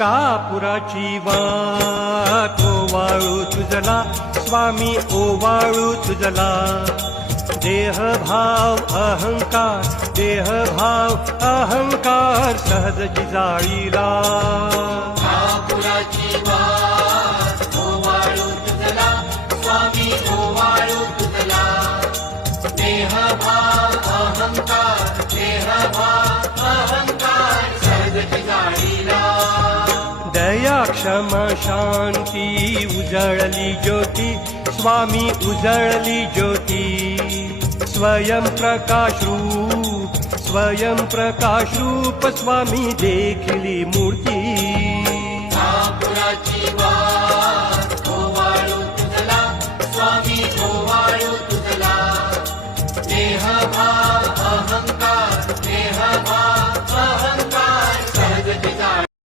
कापुराची वाट ओवाळू तुझला स्वामी ओवाळू तुझला देहभाव अहंकार सहज जिजाळीला कापुराची वाट ओवाळू तुझला स्वामी ओवाळू तुझला देहभाव अहंकार सहज जिजाळीला दया क्षमा शांती उजळली ज्योती स्वामी उजळली ज्योती स्वयं प्रकाश रूप स्वामी देखिली मूर्ती